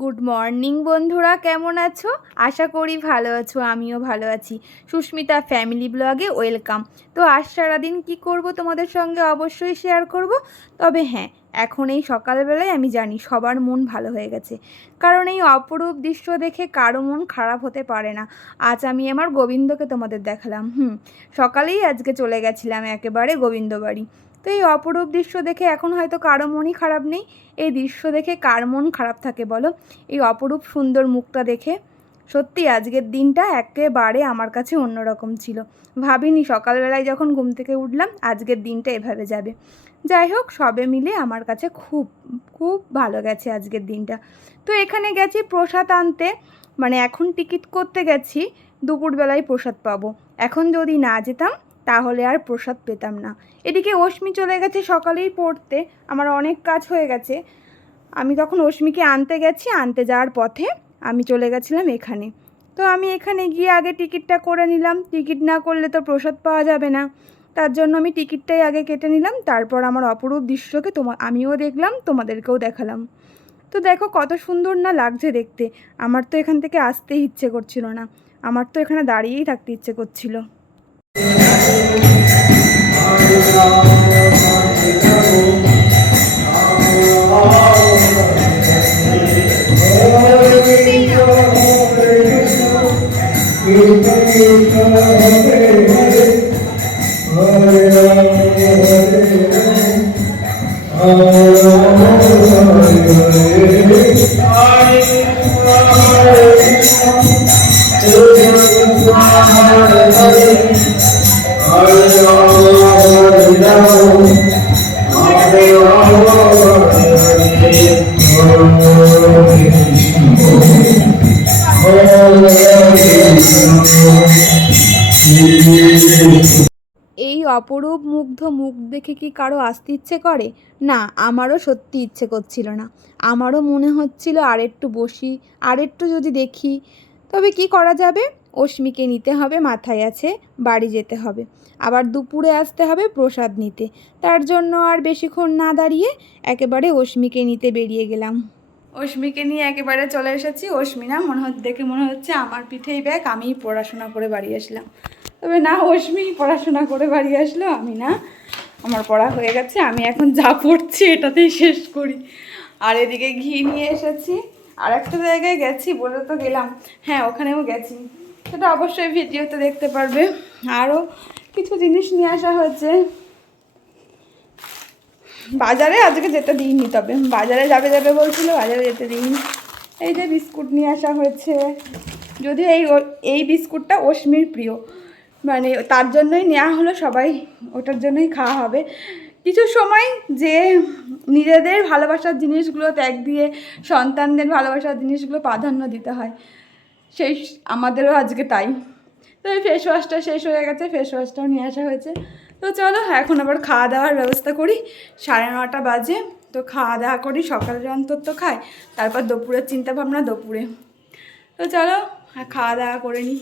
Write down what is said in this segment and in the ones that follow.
Good morning বন্ধুরা, কেমন আছো? আশা করি ভালো আছো, আমিও ভালো আছি। সুস্মিতা ফ্যামিলি ব্লগে ওয়েলকাম। তো আজ সারাদিন কী করব তোমাদের সঙ্গে অবশ্যই শেয়ার করব। তবে হ্যাঁ, এখন এই সকালবেলায় আমি জানি সবার মন ভালো হয়ে গেছে, কারণ এই অপরূপ দৃশ্য দেখে কারো মন খারাপ হতে পারে না। আজ আমি আমার গোবিন্দকে তোমাদের দেখালাম। সকালেই আজকে চলে গেছিলাম একেবারে গোবিন্দ বাড়ি। তো এই অপরূপ দৃশ্য দেখে এখন হয়তো কারো মনই খারাপ নেই। এই দৃশ্য দেখে কার মন খারাপ থাকে বলো? এই অপরূপ সুন্দর মুখটা দেখে। সত্যি আজকের দিনটা একেবারে আমার কাছে অন্যরকম ছিল। ভাবিনি সকালবেলায় যখন ঘুম থেকে উঠলাম আজকের দিনটা এভাবে যাবে। যাই হোক, সবে মিলে আমার কাছে খুব খুব ভালো গেছে আজকের দিনটা। তো এখানে গেছি প্রসাদ আনতে, মানে এখন টিকিট করতে গেছি, দুপুরবেলায় প্রসাদ পাবো। এখন যদি না যেতাম তাহলে আর প্রসাদ পেতাম না। এদিকে অশ্মি চলে গেছে সকালেই পড়তে, আমার অনেক কাজ হয়ে গেছে। আমি তখন অশ্মিকে আনতে গেছি, আনতে যাওয়ার পথে আমি চলে গেছিলাম এখানে। তো আমি এখানে গিয়ে আগে টিকিটটা করে নিলাম, টিকিট না করলে তো প্রসাদ পাওয়া যাবে না। তার জন্য আমি টিকিটটাই আগে কেটে নিলাম, তারপর আমার অপরূপ দৃশ্যকে আমিও দেখলাম, তোমাদেরকেও দেখালাম। তো দেখো কত সুন্দর না লাগছে দেখতে। আমার তো এখান থেকে আসতেই ইচ্ছে করছিল না, আমার তো এখানে দাঁড়িয়েই থাকতে ইচ্ছে করছিল। এই অপরূপ মুগ্ধ মুখ দেখে কি কারো আসতে ইচ্ছে করে? না, আমারও সত্যি ইচ্ছে করছিল না। আমারও মনে হচ্ছিল আর একটু বসি, আর একটু যদি দেখি। তবে কি করা যাবে, অশ্মিকে নিতে হবে, মাথায় আছে বাড়ি যেতে হবে, আবার দুপুরে আসতে হবে প্রসাদ নিতে। তার জন্য আর বেশিক্ষণ না দাঁড়িয়ে একেবারে অশ্মিকে নিতে বেরিয়ে গেলাম। অশ্মিকে নিয়ে একেবারে চলে এসেছি। অশ্মি না দেখে মনে হচ্ছে আমার পিঠেই ব্যাগ, আমিই পড়াশোনা করে বাড়ি আসলাম। তবে না, অশ্মি পড়াশোনা করে বাড়ি আসলো, আমি না। আমার পড়া হয়ে গেছে, আমি এখন যা পড়ছি এটাতেই শেষ করি। আর এদিকে ঘি নিয়ে এসেছি। আর একটা জায়গায় গেছি বলে তো গেলাম, হ্যাঁ ওখানেও গেছি, সেটা অবশ্যই ভিডিওতে দেখতে পারবে। আরও কিছু জিনিস নিয়ে আসা হয়েছে। বাজারে আজকে যেতে দিইনি, তবে বাজারে যাবে যাবে বলছিল, বাজারে যেতে দিইনি। এই যে বিস্কুট নিয়ে আসা হয়েছে, যদিও এই বিস্কুটটা অশ্মির প্রিয়, মানে তার জন্যই নেওয়া হলো, সবাই ওটার জন্যই খাওয়া হবে। কিছু সময় যে নিজেদের ভালোবাসার জিনিসগুলো ত্যাগ দিয়ে সন্তানদের ভালোবাসার জিনিসগুলো প্রাধান্য দিতে হয়, সেই আমাদেরও আজকে তাই। তো এই ফেস ওয়াশটা শেষ হয়ে গেছে, ফেস ওয়াশটাও নিয়ে আসা হয়েছে। তো চলো এখন আবার খাওয়া দাওয়ার ব্যবস্থা করি। 9:30 বাজে, তো খাওয়া দাওয়া করি, সকালের অন্তত খাই, তারপর দুপুরের চিন্তাভাবনা দুপুরে। তো চলো খাওয়া দাওয়া করে নিই।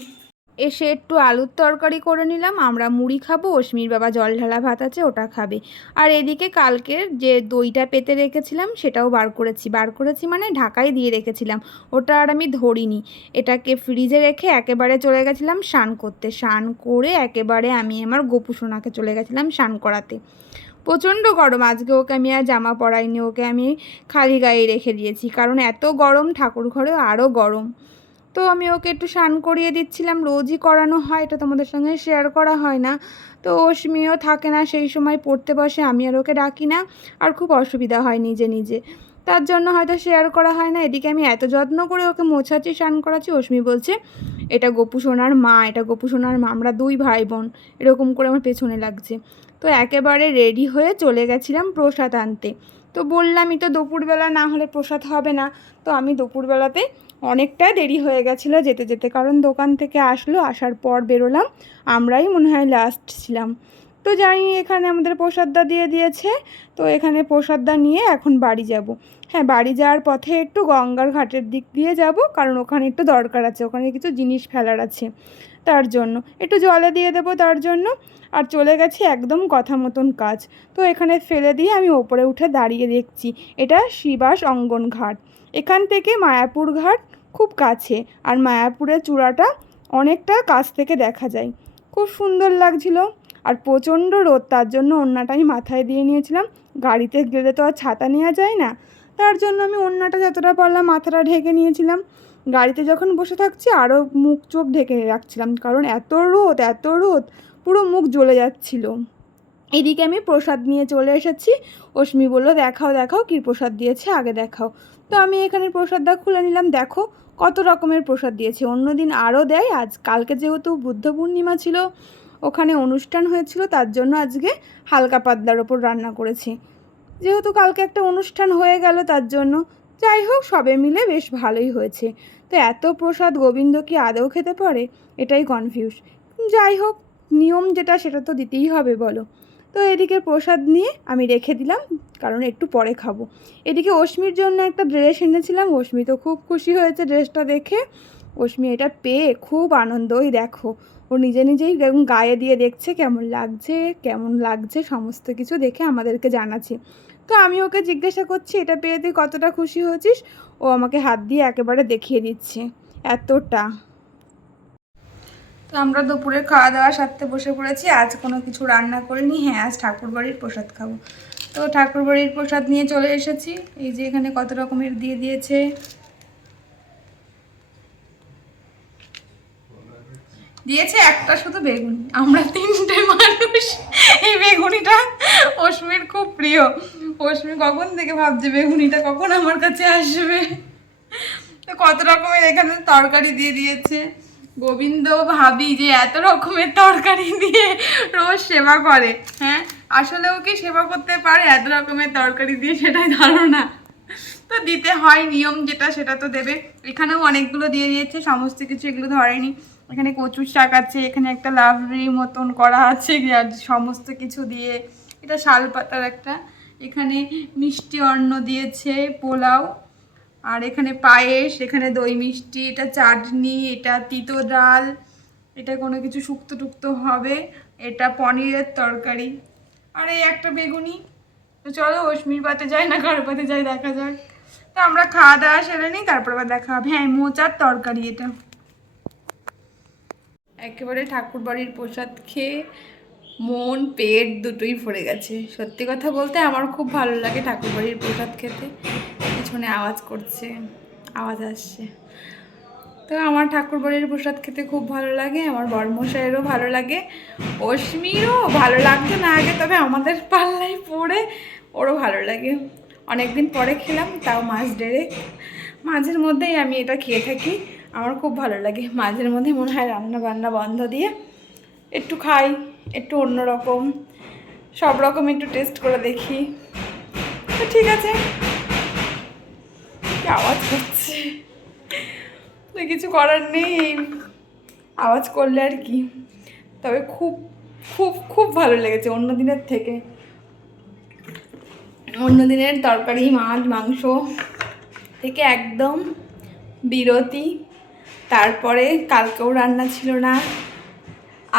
এসে একটু আলুর তরকারি করে নিলাম, আমরা মুড়ি খাবো, অশ্মির বাবা জল ঢালা ভাত আছে ওটা খাবে। আর এদিকে কালকের যে দইটা পেতে রেখেছিলাম সেটাও বার করেছি মানে ঢাকায় দিয়ে রেখেছিলাম, ওটা আর আমি ধরিনি। এটাকে ফ্রিজে রেখে একেবারে চলে গেছিলাম স্নান করতে, স্নান করে একেবারে আমি আমার গোপু সোনাকে চলে গেছিলাম স্নান করাতে। প্রচণ্ড গরম, আজকে ওকে আমি আর জামা পরাইনি, ওকে আমি খালি গায়ে রেখে দিয়েছি, কারণ এত গরম, ঠাকুর ঘরেও আরও গরম। তো আমি ওকে একটু স্নান করিয়ে দিচ্ছিলাম, রোজই করানো হয়, এটা তোমাদের সঙ্গে শেয়ার করা হয় না। তো অশ্মিও থাকে না সেই সময়, পড়তে বসে, আমি আর ওকে ডাকি না, আর খুব অসুবিধা হয় নিজে নিজে, তার জন্য হয়তো শেয়ার করা হয় না। এদিকে আমি এত যত্ন করে ওকে মোছাচ্ছি, স্নান করাচ্ছি, অশ্মি বলছে এটা গোপু সোনার মা, এটা গোপু সোনার মা, আমরা দুই ভাই বোন, এরকম করে আমার পেছনে লাগছে। তো একেবারে রেডি হয়ে চলে গেছিলাম প্রসাদ আনতে। তো বললামই তো দুপুরবেলা না হলে প্রসাদ হবে না। তো আমি দুপুরবেলাতে অনেকটা দেরি হয়ে গেছিলো যেতে যেতে, কারণ দোকান থেকে আসার পর বেরোলাম, আমরাই মনে হয় লাস্ট ছিলাম। তো জানি এখানে আমাদের প্রসাদটা দিয়ে দিয়েছে, তো এখানে প্রসাদটা নিয়ে এখন বাড়ি যাব। হ্যাঁ, বাড়ি যাওয়ার পথে একটু গঙ্গার ঘাটের দিক দিয়ে যাব, কারণ ওখানে একটু দরকার আছে, ওখানে কিছু জিনিস ফেলার আছে, তার জন্য একটু জলে দিয়ে দেবো তার জন্য। আর চলে গেছি একদম কথা মতন কাজ। তো এখানে ফেলে দিয়ে আমি ওপরে উঠে দাঁড়িয়ে দেখছি, এটা শিবাস অঙ্গন ঘাট। এখান থেকে মায়াপুর ঘাট খুব কাছে, আর মায়াপুরের চূড়াটা অনেকটা কাছ থেকে দেখা যায়, খুব সুন্দর লাগছিল। আর প্রচণ্ড রোদ, তার জন্য ওড়নাটা আমি মাথায় দিয়ে নিয়েছিলাম। গাড়িতে গেলে তো আর ছাতা নেওয়া যায় না, তার জন্য আমি ওড়নাটা যতটা পারলাম মাথাটা ঢেকে নিয়েছিলাম। গাড়িতে যখন বসে থাকছি আরও মুখ চোখ ঢেকে রাখছিলাম, কারণ এত রোদ পুরো মুখ জ্বলে যাচ্ছিল। এদিকে আমি প্রসাদ নিয়ে চলে এসেছি। অশ্মি বললো দেখাও কী প্রসাদ দিয়েছে, আগে দেখাও। তো আমি এখানে প্রসাদটা খুলে নিলাম। দেখো কত রকমের প্রসাদ দিয়েছে, অন্যদিন আরও দেয়, কালকে যেহেতু বুদ্ধ পূর্ণিমা ছিল, ওখানে অনুষ্ঠান হয়েছিল, তার জন্য আজকে হালকা পাতলার ওপর রান্না করেছি। যেহেতু কালকে একটা অনুষ্ঠান হয়ে গেল, তার জন্য যাই হোক সবে মিলে বেশ ভালোই হয়েছে। তো এত প্রসাদ গোবিন্দ কি আদৌ খেতে পারে, এটাই কনফিউজ। যাই হোক, নিয়ম যেটা সেটা তো দিতেই হবে বলো। তো এদিকে প্রসাদ নিয়ে আমি রেখে দিলাম, কারণ একটু পরে খাবো। এদিকে অশ্মির জন্য একটা ড্রেস এনেছিলাম, অশ্মি তো খুব খুশি হয়েছে ড্রেসটা দেখে। অশ্মি এটা পেয়ে খুব আনন্দ, ওই দেখো ও নিজেই গায়ে দিয়ে দেখছে কেমন লাগছে সমস্ত কিছু দেখে আমাদেরকে জানাচ্ছে। তো আমি ওকে জিজ্ঞাসা করছি এটা পেয়ে তুই কতটা খুশি হয়েছিস, ও আমাকে হাত দিয়ে একেবারে দেখিয়ে দিচ্ছে এতটা। তো আমরা দুপুরে খাওয়া দাওয়া সারতে বসে পড়েছি। আজ কোনো কিছু রান্না করিনি, হ্যাঁ আজ ঠাকুরবাড়ির প্রসাদ খাবো। তো ঠাকুরবাড়ির প্রসাদ নিয়ে চলে এসেছি। এই যে এখানে কত রকমের দিয়ে দিয়েছে, একটা শুধু বেগুন, আমরা 3টে মানুষ। এই বেগুনিটা অশ্মির খুব প্রিয়। অশ্মি কখন থেকে ভাবছে বেগুনিটা কখন আমার কাছে আসবে। তো কত রকমের এখানে তরকারি দিয়ে দিয়েছে। গোবিন্দ ভাবি যে এত রকমের তরকারি দিয়ে রোজ সেবা করে, হ্যাঁ আসলেও কি সেবা করতে পারে এত রকমের তরকারি দিয়ে, সেটাই ধারণা। তো দিতে হয়, নিয়ম যেটা সেটা তো দেবে। এখানেও অনেকগুলো দিয়ে দিয়েছে, সমস্ত কিছু এগুলো ধরেনি। এখানে কচুর শাক আছে, এখানে একটা লাবড়ি মতন করা আছে সমস্ত কিছু দিয়ে, এটা শাল পাতার একটা। এখানে মিষ্টি অন্ন দিয়েছে, পোলাও, আর এখানে পায়েস, এখানে দই মিষ্টি, এটা চাটনি, এটা তিতো ডাল, এটা কোনো কিছু শুক্তো টুক্তো হবে, এটা পনিরের তরকারি, আর এই একটা বেগুনি। তো চলো অশ্মির পাতে যাই না কারো পাতে যাই দেখা যাক। তো আমরা খাওয়া দাওয়া সেরে নিই, তারপর আবার দেখা হবে। হ্যাঁ মোচার তরকারি এটা। একেবারে ঠাকুর বাড়ির প্রসাদ খেয়ে মন পেট দুটোই ভরে গেছে। সত্যি কথা বলতে আমার খুব ভালো লাগে ঠাকুর বাড়ির প্রসাদ খেতে। পিছনে আওয়াজ করছে, আওয়াজ আসছে। তো আমার ঠাকুর বাড়ির প্রসাদ খেতে খুব ভালো লাগে, আমার বড়মশাইয়েরও ভালো লাগে, অশ্মিরও ভালো লাগতো না আগে, তবে আমাদের পাল্লায় পড়ে ওরও ভালো লাগে। অনেকদিন পরে খেলাম, তাও মাছ ডেরে, মাঝের মধ্যেই আমি এটা খেয়ে থাকি, আমার খুব ভালো লাগে। মাঝের মধ্যে মনে হয় রান্না বান্না বন্ধ দিয়ে একটু খাই, একটু অন্যরকম, সব রকম একটু টেস্ট করে দেখি। তো ঠিক আছে, আওয়াজ করছে, কিছু করার নেই, এই আওয়াজ করলে আর কি। তবে খুব খুব খুব ভালো লেগেছে অন্য দিনের থেকে। অন্য দিনের তরকারি মাছ মাংস থেকে একদম বিরতি। তারপরে কালকেও রান্না ছিল না,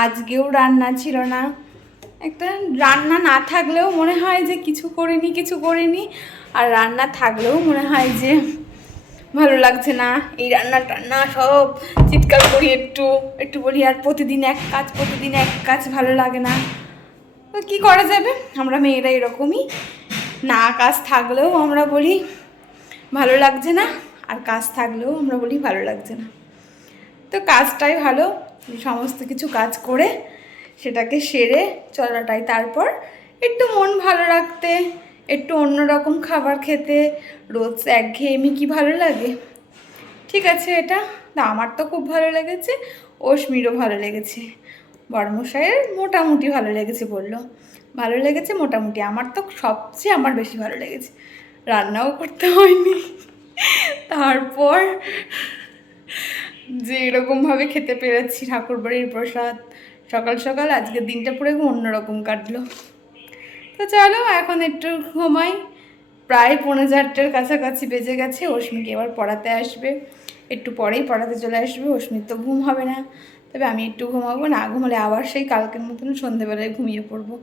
আজকেও রান্না ছিল না। একটা রান্না না থাকলেও মনে হয় যে কিছু করিনি, আর রান্না থাকলেও মনে হয় যে ভালো লাগছে না, এই রান্না সব চিৎকার করি, একটু বলি, আর প্রতিদিন এক কাজ ভালো লাগে না। তো কী করা যাবে, আমরা মেয়েরা এরকমই, না কাজ থাকলেও আমরা বলি ভালো লাগছে না, আর কাজ থাকলেও আমরা বলি ভালো লাগছে না। তো কাজটাই ভালো, সমস্ত কিছু কাজ করে সেটাকে সেরে চলাটাই। তারপর একটু মন ভালো রাখতে, একটু অন্যরকম খাবার খেতে, রোজ একঘেয়েমি কি ভালো লাগে। ঠিক আছে, এটা আমার তো খুব ভালো লেগেছে, অশ্মিরও ভালো লেগেছে, বড়মশাইয়ের মোটামুটি ভালো লেগেছে বললো, ভালো লেগেছে মোটামুটি। আমার তো সবচেয়ে বেশি ভালো লেগেছে, রান্নাও করতে হয়নি, তারপর যে এরকমভাবে খেতে পেরেছি ঠাকুরবাড়ির প্রসাদ সকাল সকাল, আজকের দিনটা পুরো অন্যরকম কাটলো। তো চলো এখন একটু ঘুমাই, প্রায় 4:45 কাছাকাছি বেজে গেছে। অশ্মিকে এবার পড়াতে আসবে, একটু পরেই পড়াতে চলে আসবে। অশ্মির তো ঘুম হবে না, তবে আমি একটু ঘুমাবো, না ঘুমালে আবার সেই কালকের মতন সন্ধেবেলায় ঘুমিয়ে পড়বো।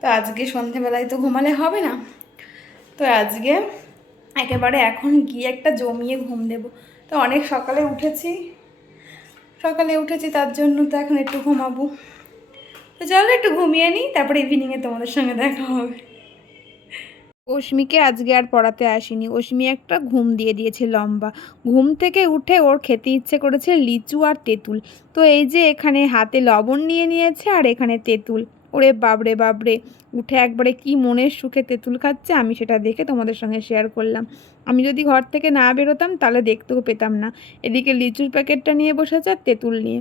তো আজকে সন্ধেবেলায় তো ঘুমালে হবে না, তো আজকে একেবারে এখন গিয়ে একটা জমিয়ে ঘুম দেব। তো অনেক সকালে উঠেছি তার জন্য তো এখন একটু ঘুমাবো। তো চলো একটু ঘুমিয়ে নিই, তারপরে ইভিনিংয়ে তোমাদের সঙ্গে দেখা হবে। অস্মিকে আজকে আর পড়াতে আসিনি। অস্মি একটা ঘুম দিয়ে দিয়েছে লম্বা। ঘুম থেকে উঠে ওর খেতে ইচ্ছে করেছে লিচু আর তেঁতুল। তো এই যে এখানে হাতে লবণ নিয়ে নিয়েছে আর এখানে তেঁতুল। ওরে বাবরে বাবরে, উঠে একবারে কি মনের সুখে তেঁতুল খাচ্ছে, আমি সেটা দেখে তোমাদের সঙ্গে শেয়ার করলাম। আমি যদি ঘর থেকে না বেরোতাম তাহলে দেখতেও পেতাম না। এদিকে লিচুর প্যাকেটটা নিয়ে বসেছে আর তেঁতুল নিয়ে।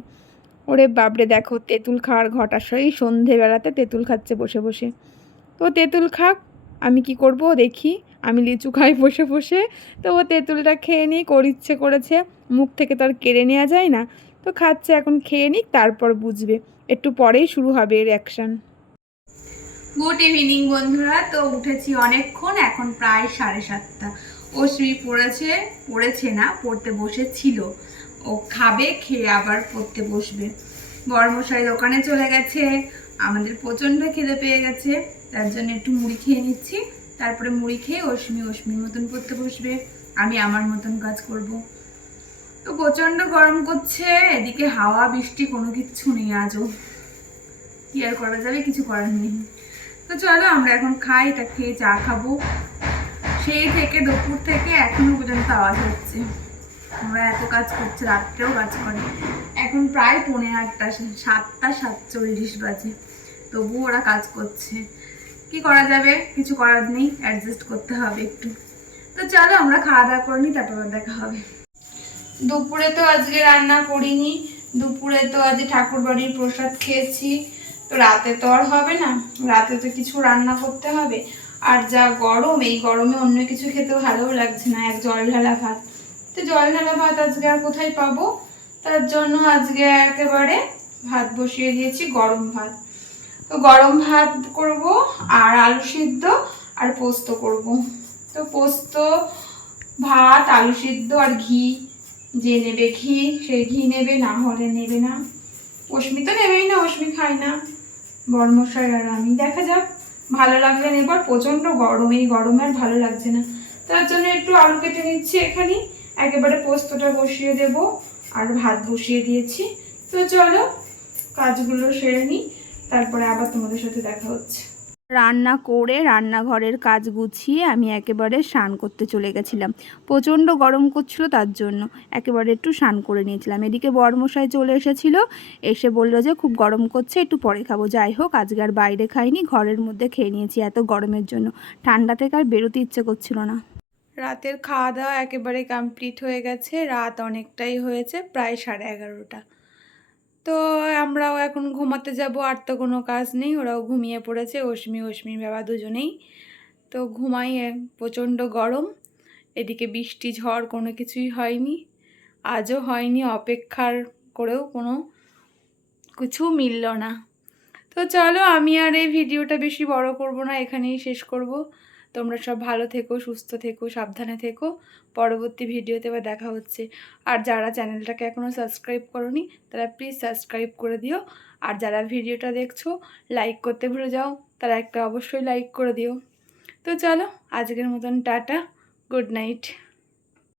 ওরে বাবরে দেখো, তেঁতুল খাওয়ার ঘটা, সেই সন্ধেবেলাতে তেঁতুল খাচ্ছে বসে বসে। তো তেঁতুল খাক, আমি কি করব দেখি। আমি লিচু খাই বসে বসে, তো ও তেঁতুলটা খেয়ে নিক, ওর ইচ্ছে করেছে, মুখ থেকে তো আর কেড়ে নেওয়া যায় না। তো খাচ্ছে, এখন খেয়ে নিক, তারপর বুঝবে। একটু পরেই শুরু হবে এর অ্যাকশান। গুড ইভিনিং বন্ধুরা। তো উঠেছি অনেকক্ষণ, এখন প্রায় 7:30। অশ্মি পড়েছে না, পড়তে বসেছিল। ও খাবে, খেয়ে আবার পড়তে বসবে। বড়মশাই দোকানে চলে গেছে, আমাদের প্রচণ্ড খিদে পেয়ে গেছে, তার জন্য একটু মুড়ি খেয়ে নিচ্ছি। তারপরে মুড়ি খেয়ে অশ্মির মতন পড়তে বসবে, আমি আমার মতন কাজ করব। তো প্রচণ্ড গরম করছে, এদিকে হাওয়া বৃষ্টি কোনো কিচ্ছু নেই আজও। কি আর করা যাবে, কিছু করার নেই। তো চলো আমরা এখন খাই, এটা খেয়ে চা খাবো। সেই থেকে দুপুর থেকে এখনো পর্যন্ত আওয়াজ হচ্ছে, আমরা এত কাজ করছে, রাত্রেও কাজ করে। এখন প্রায় 8:45, 7:47 বাজে, তবু ওরা কাজ করছে। কি করা যাবে, কিছু করার নেই, অ্যাডজাস্ট করতে হবে একটু। তো চলো আমরা খাওয়া দাওয়া করে নিই, তারপর দেখা হবে। দুপুরে তো আজকে রান্না করিনি, দুপুরে তো আজ ঠাকুর বাড়ির প্রসাদ খেয়েছি। তো রাতে তো আর হবে না, রাতে তো কিছু রান্না করতে হবে। আর যা গরম, এই গরমে অন্য কিছু খেতে ভালোও লাগছে না, এক জল ঢালা ভাত। তো জল ঢালা ভাত আজকে আর কোথায় পাবো, তার জন্য আজকে একেবারে ভাত বসিয়ে দিয়েছি, গরম ভাত। তো গরম ভাত করব, আর আলু সিদ্ধ আর পোস্ত করব। তো পোস্ত, ভাত, আলু সিদ্ধ আর ঘি, যে নেবে ঘি সে ঘি নেবে, না হলে নেবে না। অস্মি তো নেবেই না, অস্মি খায় না। বড়মশাই আর আমি, দেখা যাক, ভালো লাগলে নেব। আর প্রচণ্ড গরম, এই গরমে আর ভালো লাগছে না, তার জন্য একটু আলু কেটে নিচ্ছি এখানে, একেবারে পোস্তটা বসিয়ে দেব, আর ভাত বসিয়ে দিয়েছি। তো চলো কাজগুলো সেরে নিই, তারপরে আবার তোমাদের সাথে দেখা হচ্ছে। রান্না করে রান্নাঘরের কাজ গুছিয়ে আমি একেবারে স্নান করতে চলে গেছিলাম। প্রচণ্ড গরম করছিল, তার জন্য একেবারে একটু স্নান করে নিয়েছিলাম। এদিকে বড়মশাই চলে এসেছিল, এসে বলল যে খুব গরম করছে, একটু পরে খাবো। যাই হোক, আজকে আর বাইরে খাইনি, ঘরের মধ্যে খেয়ে নিয়েছি, এত গরমের জন্য ঠান্ডা থেকে আর বেরোতে ইচ্ছে করছিল না। রাতের খাওয়া দাওয়া একেবারে কমপ্লিট হয়ে গেছে, রাত অনেকটাই হয়েছে, প্রায় 11:30। তো আমরাও এখন ঘুমাতে যাব, আর তো কোনো কাজ নেই, ওরাও ঘুমিয়ে পড়েছে, অস্মির বাবা দুজনেই। তো ঘুমাই, প্রচণ্ড গরম, এদিকে বৃষ্টি ঝড় কোনো কিছুই হয়নি, আজও হয়নি, অপেক্ষার করেও কোনো কিছু মিলল না। তো চলো আমি আর এই ভিডিওটা বেশি বড় করব না, এখানেই শেষ করব। তোমরা সব ভালো থেকো, সুস্থ থেকো, সাবধানে থেকো। পরবর্তী ভিডিওতে আবার দেখা হচ্ছে। আর যারা চ্যানেলটাকে এখনও সাবস্ক্রাইব করোনি তারা প্লিজ সাবস্ক্রাইব করে দিও। আর যারা ভিডিওটা দেখছো লাইক করতে ভুলে যাও, তারা একটা অবশ্যই লাইক করে দিও। তো চলো আজকের মতন টাটা, গুড নাইট।